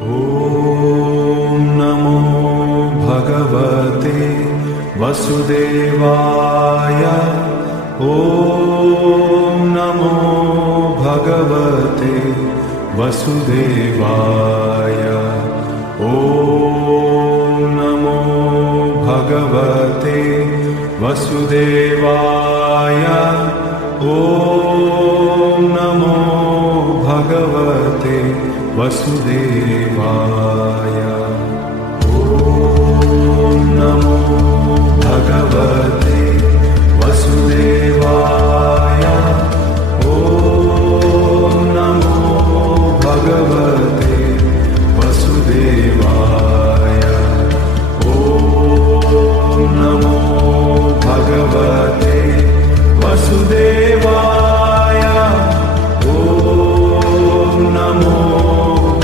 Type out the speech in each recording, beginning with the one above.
ॐ नमो भगवते वसुदेवाय। ॐ नमो भगवते वसुदेवाय। ॐ नमो भगवते वसुदेवाय। ॐ नमो भगवते वसुदेवाय। ॐ नमो भगवते वसुदेवाय। ॐ नमो भगवते वसुदेवाय। ॐ नमो भगवते वसुदेवाय। ॐ नमो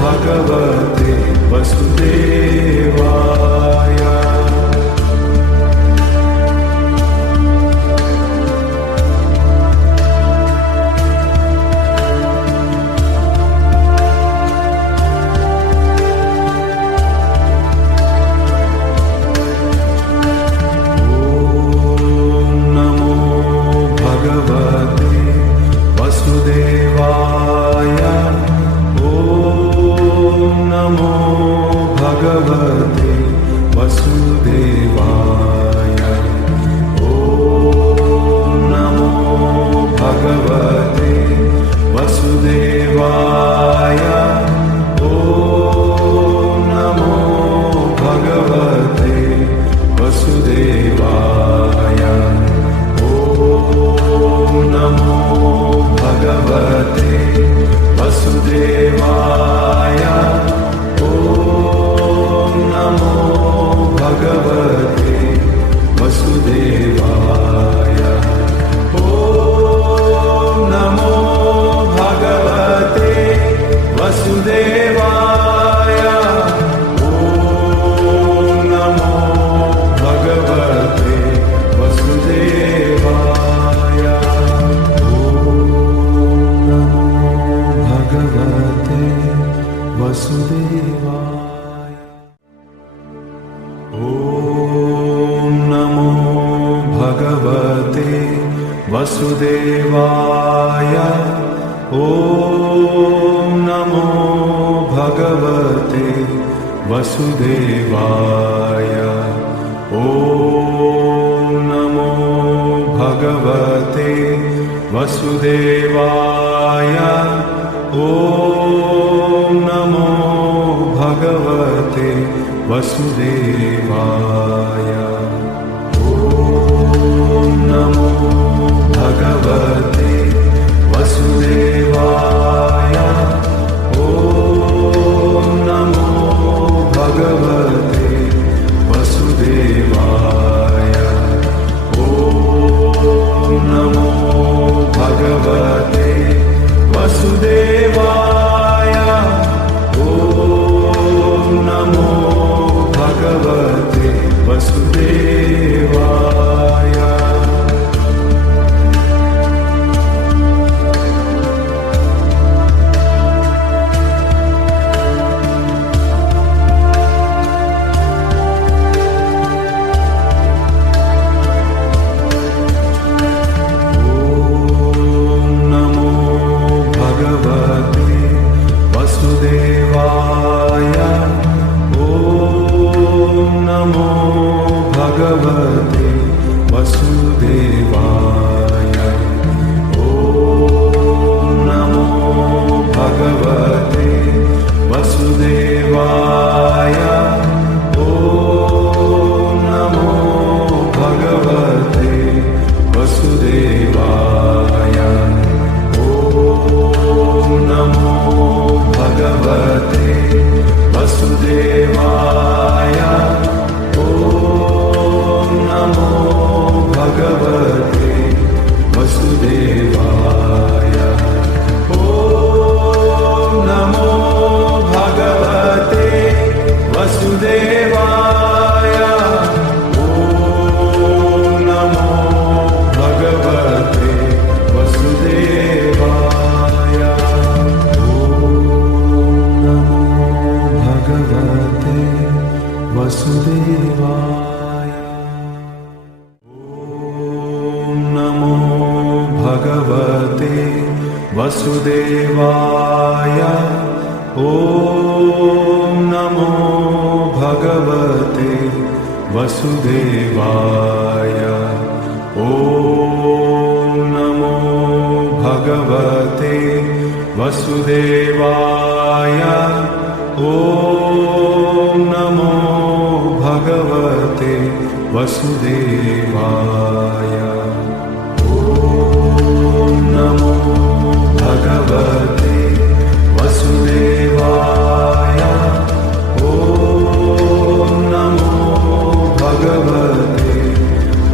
भगवते वसुदेवाय। भगवते वसुदेवाय। ॐ नमो भगवते वसुदेवाय। ॐ नमो भगवते वसुदेवाय। ॐ नमो भगवते वसुदेवाय। भगवते वसुदेवाय। ॐ नमो भगवते वसुदेवाय। ॐ नमो भगवते वसुदेवाय। ॐ नमो भगवते वसुदेवाय। ॐ नमो भगवते वसुदेवाय। ॐ नमो भगवते वसुदेवाय। ॐ नमो भगवते वसुदेवाय। ॐ नमो भगवते वसुदेवाय। ॐ नमो भगवते वसुदेवाय। ॐ नमो भगवते वसुदेवाय। ॐ नमो भगवते वसुदेवाय। ॐ नमो भगवते वसुदेवाय। भगवते वसुदेवाय। ॐ नमो भगवते वसुदेवाय। ॐ नमो भगवते वसुदेवाय। ॐ नमो भगवते वसुदेवाय। ॐ नमो भगवते वसुदेवाय। ॐ नमो भगवते वसुदेवाय ॐ नमो भगवते वसुदेवाय ॐ नमो भगवते वसुदेवाय ॐ नमो भगवते वसुदेवाय ॐ नमो भगवते वसुदेवाय ॐ नमो भगवते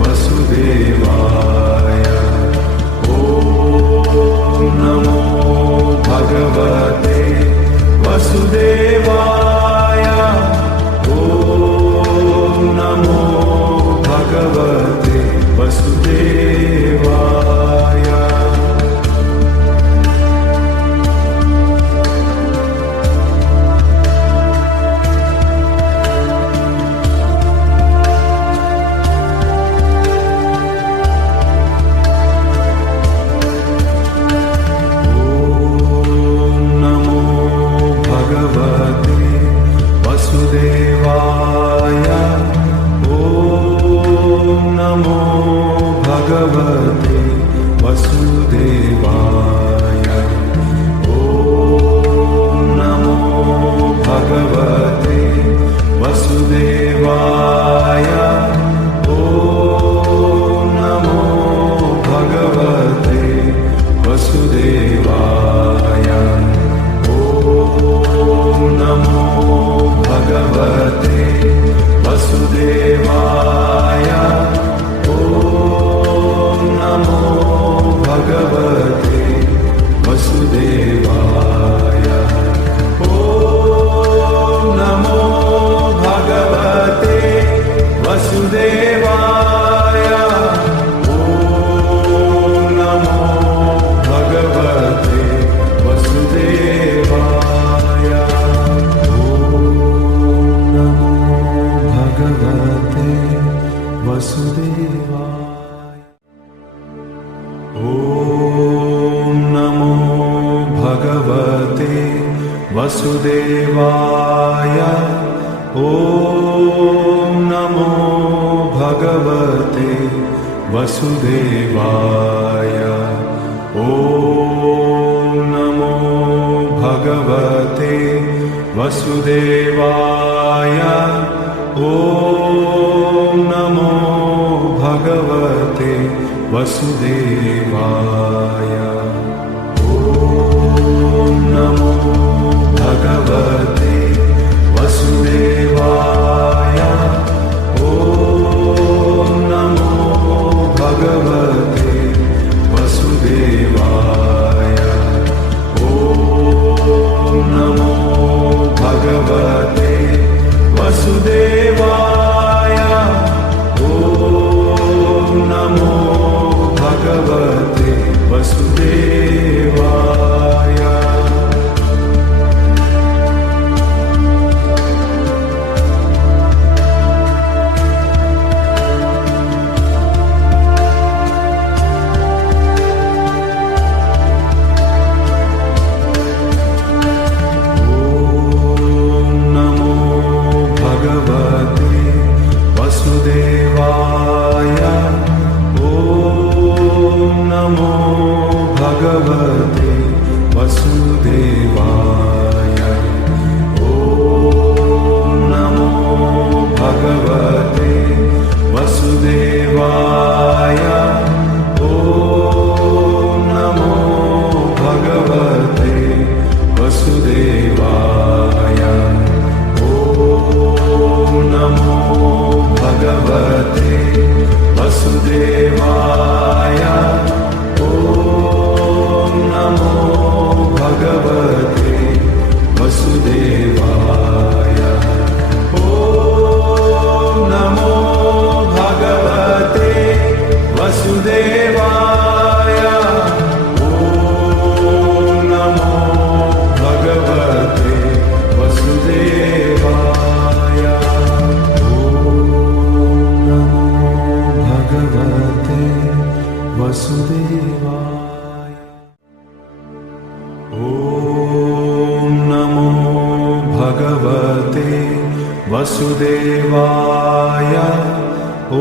वसुदेवाय ॐ नमो भगवते वसुदेवाय ॐ नमो भगवते वसुदेवाय भगवते वसुदेवाय ॐ नमो भगवते वसुदेवाय ॐ नमो भगवते वसुदेवाय ॐ नमो भगवते वसुदेवाय नमो भगवते वसुदेवाय ॐ नमो भगवते वसुदेवाय ॐ नमो भगवते वसुदेवाय ॐ नमो भगवते वसुदेवाय ॐ नमो भगवते वसुदेवाय ॐ नमो भगवते वसुदेवाय ॐ नमो भगवते वसुदेवाय ॐ नमो भगवते वसुदेवाय ॐ नमो भगवते वसुदेवाय ॐ नमो भगवते वसुदेवाय ॐ नमो भगवते वसुदेवाय ॐ नमो भगवते वसुदेवाय वसुदेवाय ॐ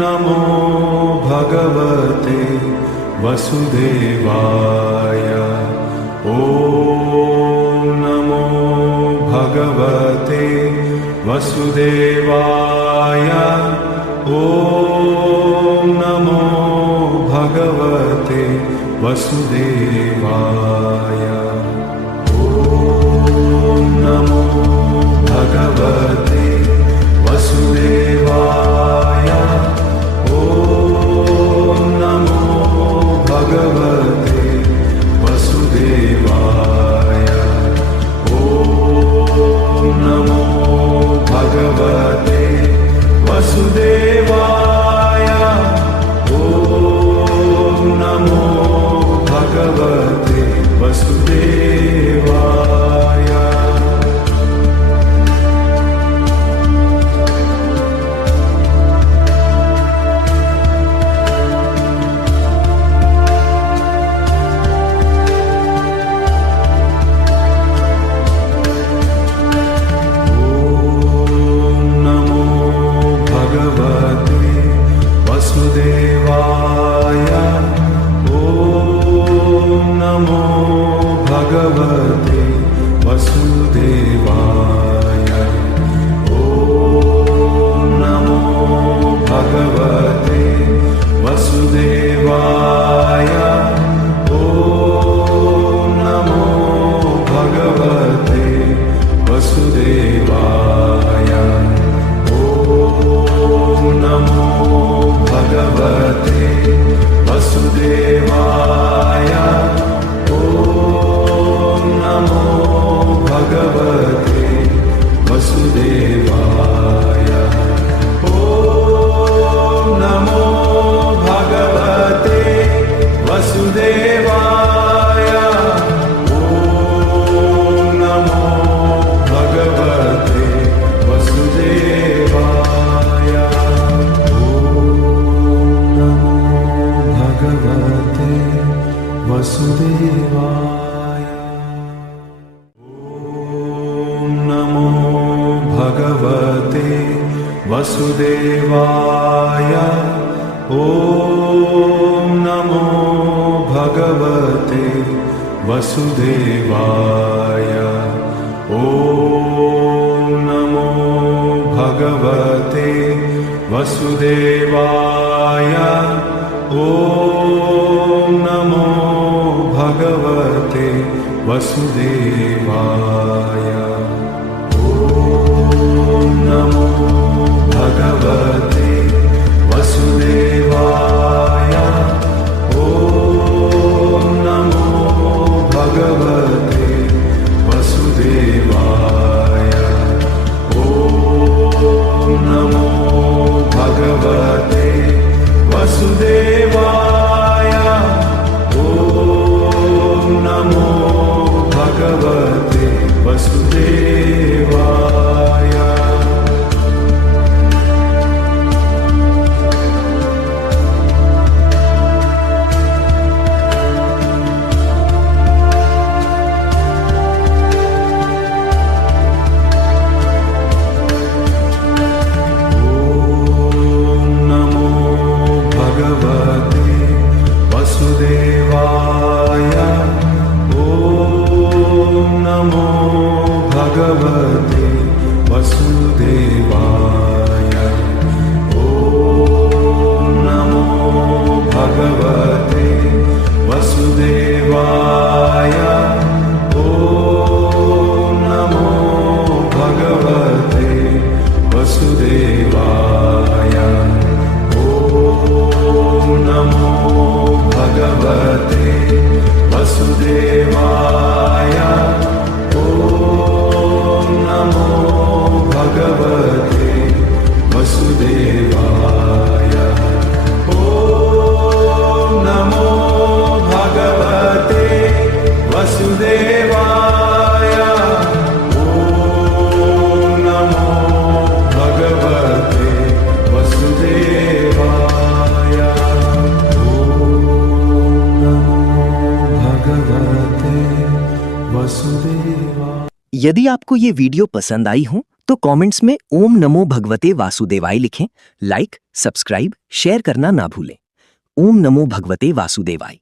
नमो भगवते वसुदेवाय ॐ नमो भगवते वसुदेवाय ॐ नमो भगवते वसुदेवाय ॐ नमो भगवते वसुदेवाय ॐ नमो भगवते वसुदेवाय ॐ नमो भगवते वसुदेवाय ॐ नमो भगवते वसुदेवाय। वसुदेवाय ॐ नमो भगवते वसुदेवाय ॐ नमो भगवते वसुदेवाय ॐ नमो भगवते वसुदेवाय ॐ नमो भगवते वसुदेवाय ॐ नमो भगवते वसुदेवाय ॐ नमो भगवते वसुदेवाय ॐ नमो भगवते वसुदेवाय। यदि आपको ये वीडियो पसंद आई हो तो कमेंट्स में ओम नमो भगवते वासुदेवाय लिखें। लाइक, सब्सक्राइब, शेयर करना ना भूलें। ओम नमो भगवते वासुदेवाय।